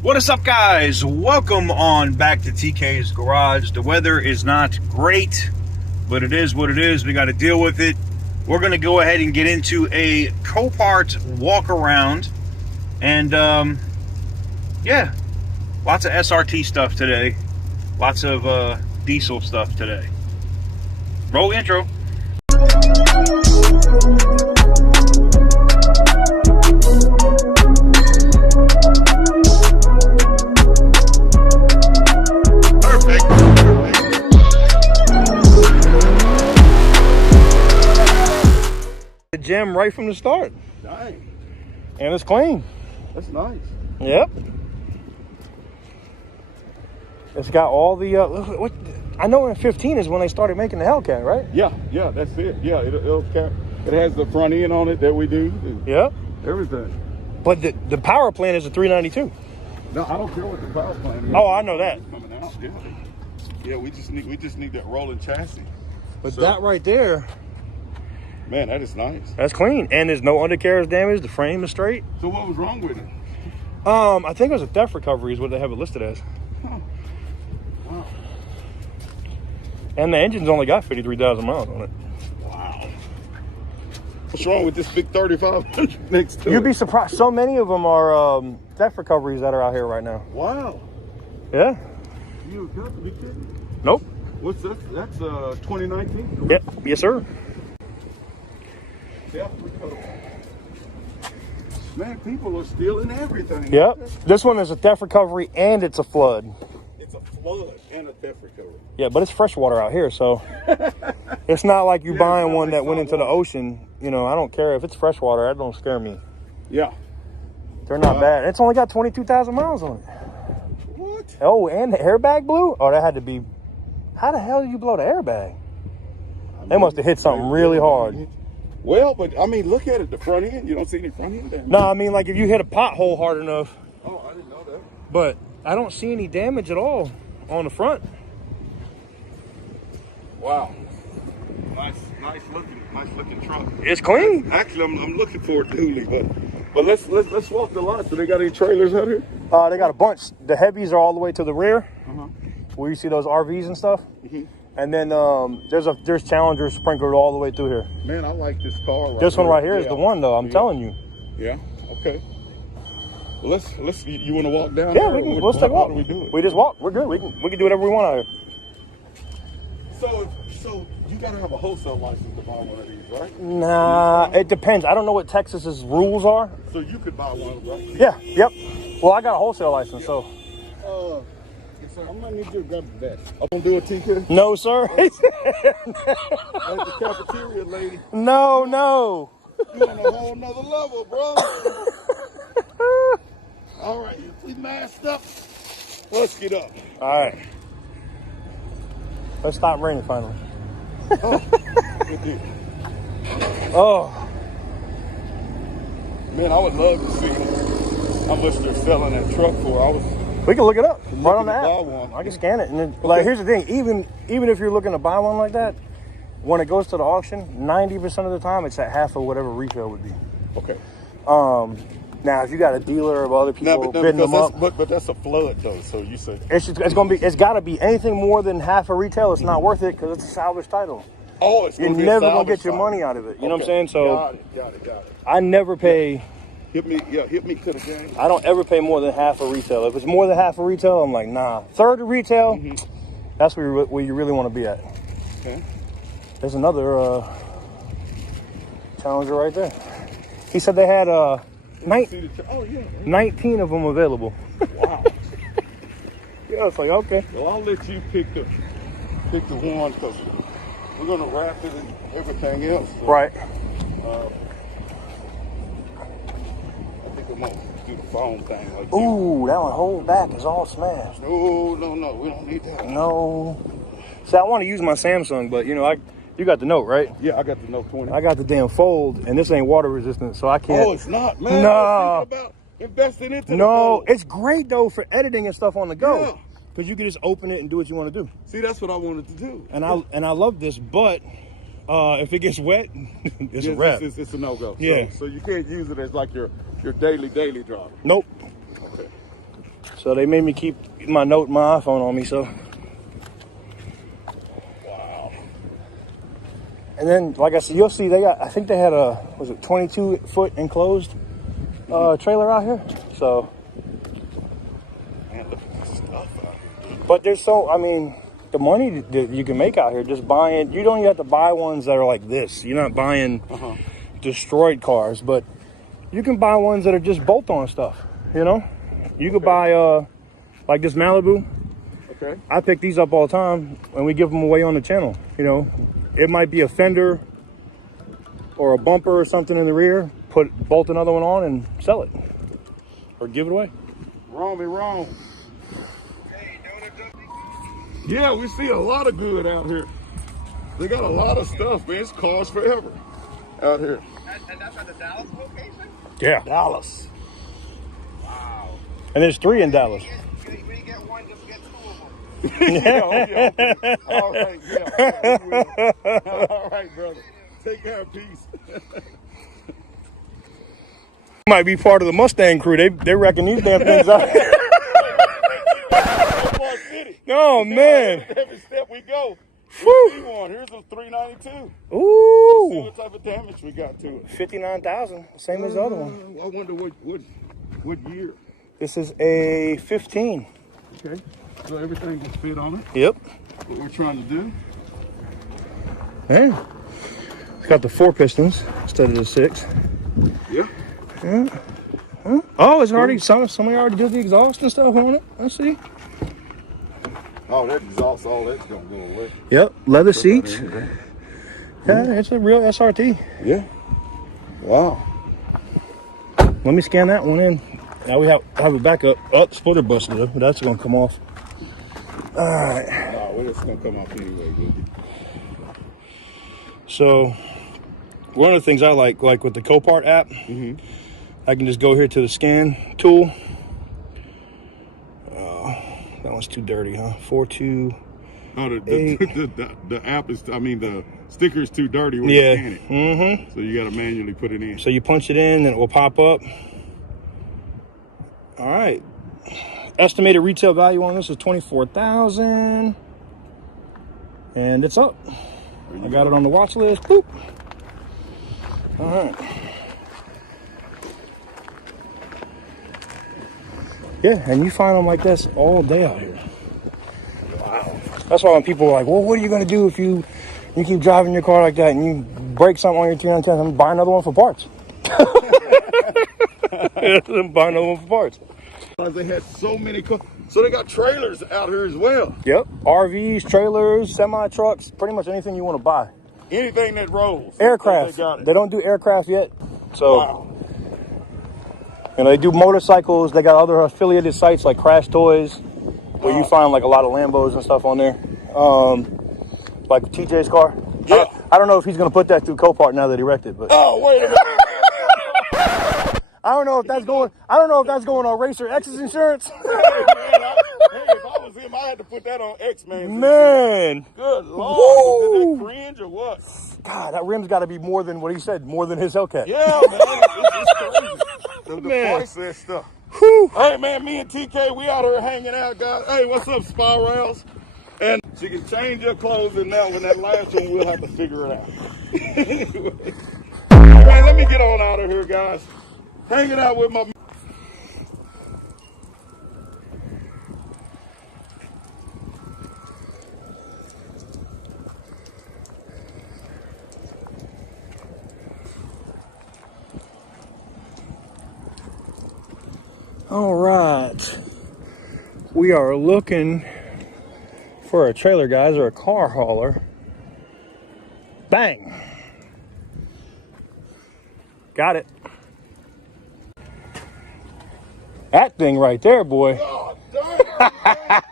What is up, guys? Welcome on back to TK's Garage. The weather is not great, but it is what it is. We got to deal with it. We're going to go ahead and get into a Copart walk around. And, yeah, lots of SRT stuff today. Lots of diesel stuff today. Roll intro. The gym right from the start. Dang. And it's clean. That's nice. Yep. It's got all the what I know in 15 is when they started making the Hellcat, right? Yeah, that's it. Yeah, it has the front end on it that we do. Yep. Everything. But the power plant is a 392. No, I don't care what the power plant is. Oh, I know that. It's coming out. Yeah, we just need that rolling chassis. But that right there, man, that is nice. that's clean. And there's no undercarriage damage. The frame is straight. So what was wrong with it? I think it was a theft recovery is what they have it listed as. Huh. Wow. And the engine's only got 53,000 miles on it. Wow. What's wrong with this big 3500 next to it? You'd be surprised. So many of them are theft recoveries that are out here right now. Wow. Yeah. You got to be kidding. Nope. What's that? That's 2019? Yep. Yes, sir. Yeah. Man, people are stealing everything. Yep. This one is a theft recovery and it's a flood. It's a flood and a theft recovery. Yeah, but it's freshwater out here, so it's not like you buying one that went into the ocean. You know, I don't care if it's freshwater. That don't scare me. Yeah. They're not bad. It's only got 22,000 miles on it. What? Oh, and the airbag blew? Oh, that had to be... How the hell did you blow the airbag? They must have hit something really hard. Well, but I mean, look at it, the front end. You don't see any front end damage. No, I mean, like if you hit a pothole hard enough. Oh, I didn't know that. But I don't see any damage at all on the front. Wow. Nice looking truck. It's clean. Actually, I'm looking for it dually, but let's walk the lot. So they got any trailers out here? They got a bunch. The heavies are all the way to the rear, Uh-huh. where you see those RVs and stuff. Mm-hmm. And then there's Challengers sprinkled all the way through here. Man, I like this car. This one right here is the one, though. I'm telling you. Yeah. Okay. Well, let's. You want to walk down? Yeah, there? let's take a walk. How do we do it? We just walk. We're good. We can do whatever we want out here. So you gotta have a wholesale license to buy one of these, right? Nah, it depends. I don't know what Texas's rules are. So you could buy one, right? Yeah. Yep. Well, I got a wholesale license, so. Yes, sir. I'm gonna need you to grab the vest. I'm gonna do a TK. No, sir. Like the cafeteria lady. No. You're on a whole nother level, bro. All right, we masked up. Let's get up. All right. Let's stop raining finally. Oh. Man, I would love to see how much they're selling that truck for. We can look it up right on the buy app. one. I can scan it. And then, like, here's the thing. Even if you're looking to buy one like that, when it goes to the auction, 90% of the time it's at half of whatever retail would be. Okay. Now, if you got a dealer of other people bidding them up, but that's a flood though. So you say it's got to be anything more than half of retail. It's not worth it because it's a salvage title. oh, it's You're never gonna get your money out of it. You know what I'm saying? So got it. I never pay. Hit me to the game. I don't ever pay more than half of retail. If it's more than half of retail, I'm like, nah. Third of retail, that's where you really want to be at. Okay. There's another Challenger right there. He said they had 19 of them available. Wow. Yeah, it's like, okay. Well, I'll let you pick the one because we're gonna wrap it and everything else. So, Right. I think I'm gonna do the phone thing. Like Ooh, that one whole back is all smashed. No, we don't need that. No. See, I want to use my Samsung, but you know, you got the Note, right? Yeah, I got the Note 20. I got the damn Fold, and this ain't water resistant, so I can't. Oh, it's not, man. No. I was thinking about investing into the No, Fold. it's great though for editing and stuff on the go. Yeah. Because you can just open it and do what you want to do. See, that's what I wanted to do. And I love this, but if it gets wet, it's a wrap. It's a no-go. Yeah. So you can't use it as like your daily driver. Nope. Okay. So they made me keep my note and my iPhone on me, so. Wow. And then, like I said, you'll see I think they had a, was it 22-foot enclosed trailer out here? So. Man, look at this stuff out here. But there's the money that you can make out here just buying, you don't even have to buy ones that are like this. You're not buying destroyed cars, but you can buy ones that are just bolt-on stuff, you know? You could buy, like this Malibu. Okay. I pick these up all the time, and we give them away on the channel, you know? It might be a fender or a bumper or something in the rear, bolt another one on and sell it. Or give it away. Wrong me wrong. Yeah, we see a lot of good out here. They got a lot of stuff, man. It's cars forever out here. And that's at the Dallas location? Yeah. Dallas. Wow. And there's 3 in Dallas. When you get one, just get 2 of them. Yeah, okay. All right, yeah. We will. All right, brother. Take care of peace. Might be part of the Mustang crew. They reckon these damn things out. Oh, man. Every step we go, Whew. we see one. Here's a 392. Ooh. See what type of damage we got to it. 59,000, same as the other one. I wonder what year. This is a 15. Okay, so everything can fit on it. Yep. What we're trying to do. Yeah. It's got the 4 pistons instead of the 6. Yeah. Yeah. Huh? Oh, it's already somebody already did the exhaust and stuff on it. I see. Oh, that exhaust, all that's gonna go away. Yep. Leather seats. Yeah, it's a real SRT. Yeah. Wow. Let me scan that one in. Now we have a backup. Oh, splitter busted though. That's gonna come off. All right. Oh, well, it's gonna come off anyway. So one of the things I like with the Copart app, I can just go here to the scan tool. That one's too dirty, huh? 428. Oh, the app is, the sticker is too dirty when Yeah. you scan it. So you got to manually put it in. So you punch it in, and it will pop up. All right. Estimated retail value on this is $24,000, and it's up. I got it on the watch list. Boop. All right. Yeah, and you find them like this all day out here. Wow. That's why when people are like, well, what are you going to do if you keep driving your car like that and you break something on your 310? Buy another one for parts. Buy another one for parts. They had so many cars. So they got trailers out here as well. Yep. RVs, trailers, semi-trucks, pretty much anything you want to buy. Anything that rolls. Aircraft. They got it. They don't do aircraft yet. So. Wow. And they do motorcycles. They got other affiliated sites like Crash Toys, where you find like a lot of Lambos and stuff on there. Like TJ's car. Yeah. I don't know if he's gonna put that through Copart now that he wrecked it, but Oh, wait a minute. I don't know if that's going. I don't know if that's going on Racer X's insurance. Hey, man, if I was him, I had to put that on X-Man. Man, Good Lord. Woo. Did that cringe or what? God, that rim's got to be more than what he said. More than his Hellcat. Yeah, man. It's crazy. The Man. price of that stuff. Whew. Hey, man, me and TK, we out here hanging out, guys. Hey, what's up, Spirals? And she can change your clothes, and now when that last one, we'll have to figure it out. Anyway. Man, let me get on out of here, guys. Hanging out with my... All right, we are looking for a trailer, guys, or a car hauler. Bang! Got it. That thing right there, boy. Oh, darn it,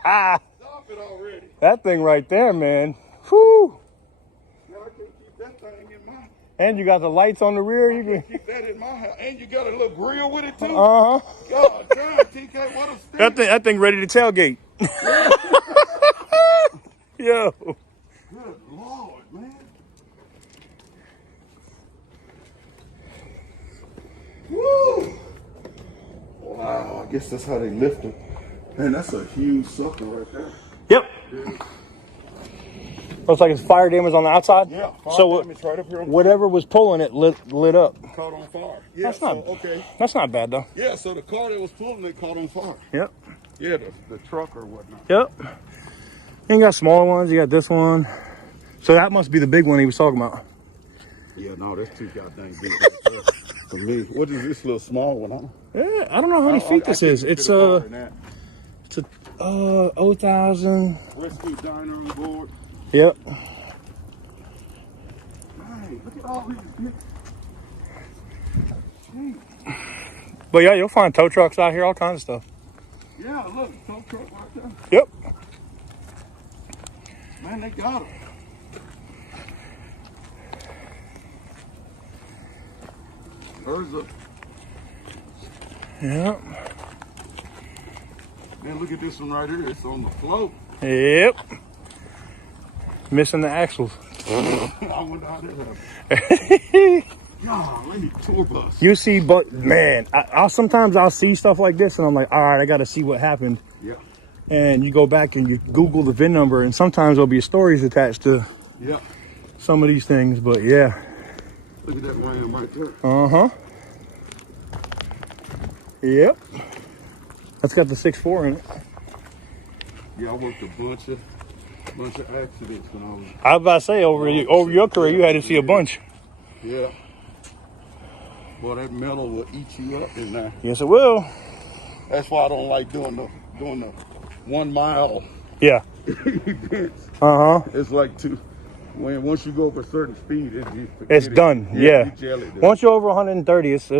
man. Stop it already. That thing right there, man. Whew! Now I can't keep that thing in my... And you got the lights on the rear. You can. Keep that in my house. And you got a little grill with it, too? Uh huh. God damn, TK, what a stick. That thing ready to tailgate. Yo. Good Lord, man. Woo! Wow, I guess that's how they lift them. Man, that's a huge sucker right there. Yep. Yeah. Looks like it's fire damage on the outside. Yeah, so damage right up here on whatever was pulling it lit up. caught on fire. Yeah, That's not okay. That's not bad though. Yeah, so the car that was pulling it caught on fire. Yep. Yeah, the truck or whatnot. Yep. And you got smaller ones. You got this one. So that must be the big one he was talking about. Yeah, no, that's too goddamn big right there for me. What is this little small one? Huh? Yeah, I don't know how many feet this is. It's a 0,000. Rescue diner on board. Yep. Hey, look at all these big. But yeah, you'll find tow trucks out here, all kinds of stuff. Yeah, look, tow truck right there. Yep. Man, they got them. There's a. Yep. Man, look at this one right here. It's on the float. Yep. Missing the axles. I wonder how that happened. Golly, tour bus. You see, but man, I'll sometimes see stuff like this, and I'm like, all right, I got to see what happened. Yeah. And you go back and you Google the VIN number, and sometimes there'll be stories attached to some of these things. But yeah. Look at that ram right there. Uh-huh. Yep. That's got the 6.4 in it. Yeah, I worked a bunch of accidents when I was. I was about to say, over your career, you had to see a bunch. Yeah. Boy, that metal will eat you up in there. Yes, it will. That's why I don't like doing the 1 mile Yeah. events. Uh-huh. It's like once you go over a certain speed, It's done. Yeah. You jelly, dude. Once you're over 130, it's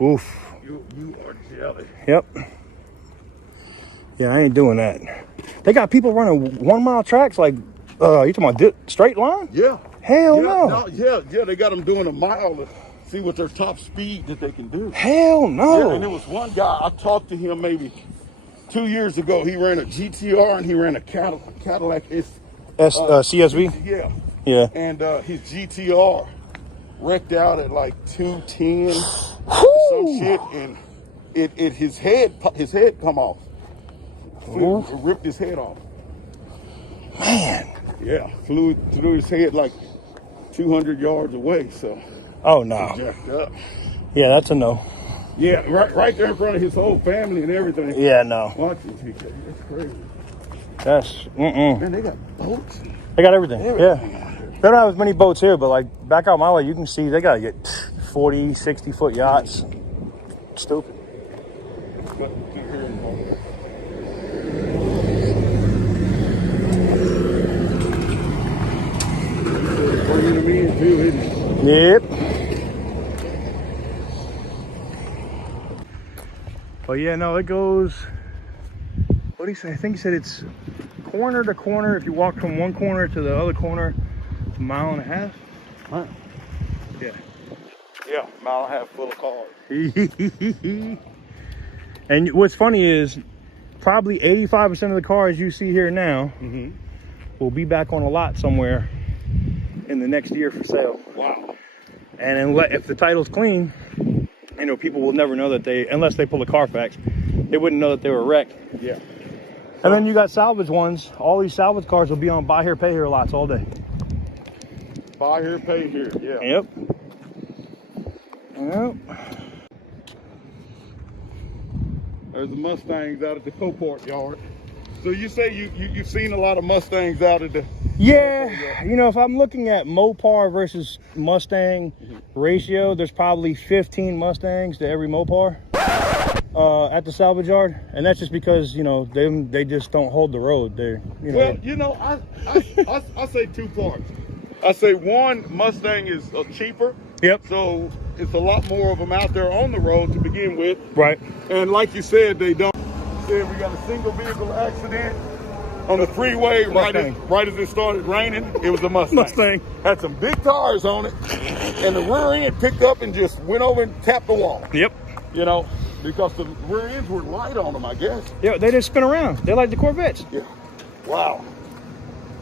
oof. You are jelly. Yep. Yeah, I ain't doing that. They got people running 1 mile tracks like, you talking about straight line? Yeah. Hell yeah, no. Yeah, they got them doing a mile to see what their top speed that they can do. Hell no. Yeah, and there was one guy, I talked to him maybe 2 years ago. He ran a GTR and he ran a Cadillac. CSV? Yeah. Yeah. And his GTR wrecked out at like 210, some shit, and his head come off. Ripped his head off. Man. Yeah, flew through his head like 200 yards away. So. Oh no. Jacked up. Yeah, that's a no. Yeah, right there in front of his whole family and everything. Yeah, no. Watching TK, that's crazy. That's Man, they got boats. They got everything. Yeah. They don't have as many boats here, but like back out my way, you can see they gotta get 40, 60-foot yachts. Stupid. Bringing them in too, isn't it? Yep. But yeah, no, it goes. What do you say? I think he said it's corner to corner. If you walk from one corner to the other corner, it's 1.5 miles. Huh? Yeah. Yeah, 1.5 miles full of cars. And what's funny is probably 85% of the cars you see here now will be back on a lot somewhere in the next year for sale. Wow. And if the title's clean, you know, people will never know that unless they pull a Carfax, they wouldn't know that they were wrecked. Yeah. And then you got salvage ones. All these salvage cars will be on buy here, pay here lots all day. Buy here, pay here. Yeah. Yep. Yep. There's the Mustangs out at the Copart yard. So you say you've seen a lot of Mustangs out at the... Yeah, you know, if I'm looking at Mopar versus Mustang ratio, there's probably 15 Mustangs to every Mopar at the salvage yard, and that's just because, you know, they just don't hold the road. Well, you know, I say 2 parts. I say one, Mustang is cheaper. Yep. So it's a lot more of them out there on the road to begin with. Right. And like you said, they don't. Said we got a single vehicle accident on the freeway right as it started raining. It was a Mustang. Had some big tires on it, and the rear end picked up and just went over and tapped the wall. Yep. You know, because the rear ends were light on them, I guess. Yeah, they just spin around. They're like the Corvettes. Yeah. Wow.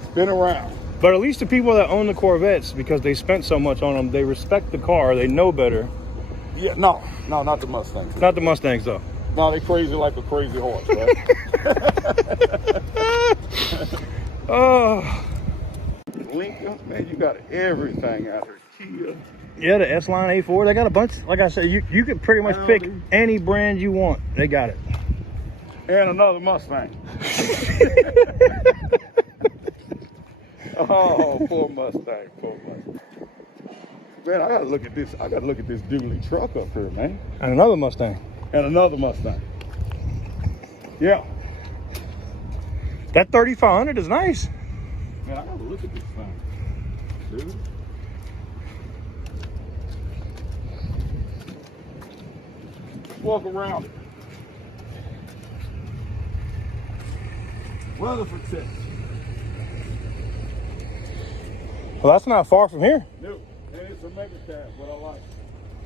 Spin around. But at least the people that own the Corvettes, because they spent so much on them, they respect the car. They know better. Yeah, no, not the Mustangs. Not the Mustangs, though. No, they crazy like a crazy horse, right? Oh. Lincoln, man, you got everything out here. Kia. Yeah, the S-Line A4, they got a bunch. Like I said, you can pretty much pick any brand you want. They got it. And another Mustang. Oh, poor Mustang, poor Mustang. Man, I gotta look at this. I gotta look at this dually truck up here, man. And another Mustang. And another Mustang. Yeah. That 3500 is nice. Man, I gotta look at this thing, dude. Walk around it. Weather protection. Well, that's not far from here. No, and it's a mega cab, but I like it.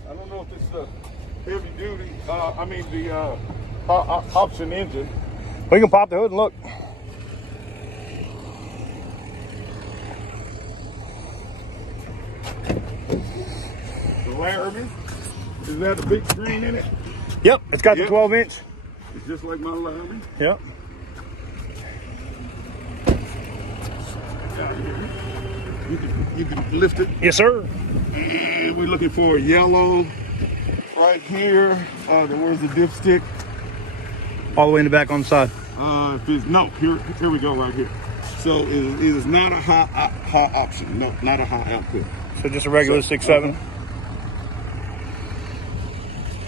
I don't know if it's a heavy duty, the option engine. We can pop the hood and look. The Laramie, is that the big screen in it? Yep, it's got the Yep. 12-inch. It's just like my Laramie. Yep. You can lift it. Yes, sir. And we're looking for a yellow right here. Where's the dipstick? All the way in the back on the side. Here we go right here. So it is not a high option. No, not a high output. So just a regular 6.7.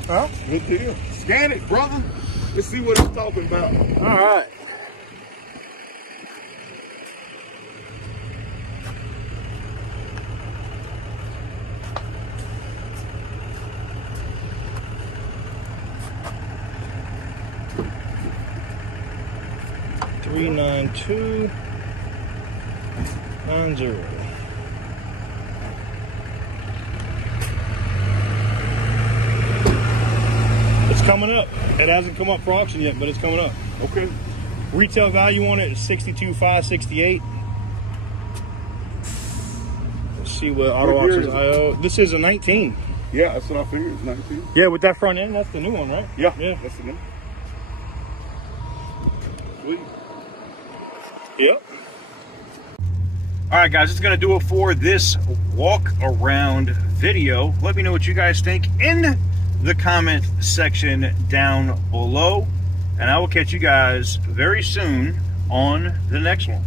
Well, good deal. Scan it, brother. Let's see what it's talking about. All right. $39290. It's coming up. It hasn't come up for auction yet, but it's coming up. Okay. Retail value on it is $62,568. Let's see what auto What year auctions is it? IO. This is a 19. Yeah, that's what I figured. It's 19. Yeah, with that front end, that's the new one, right? Yeah, Yeah. that's the name. Sweet. Yep. All right, guys, it's going to do it for this walk around video. Let me know what you guys think in the comment section down below, and I will catch you guys very soon on the next one.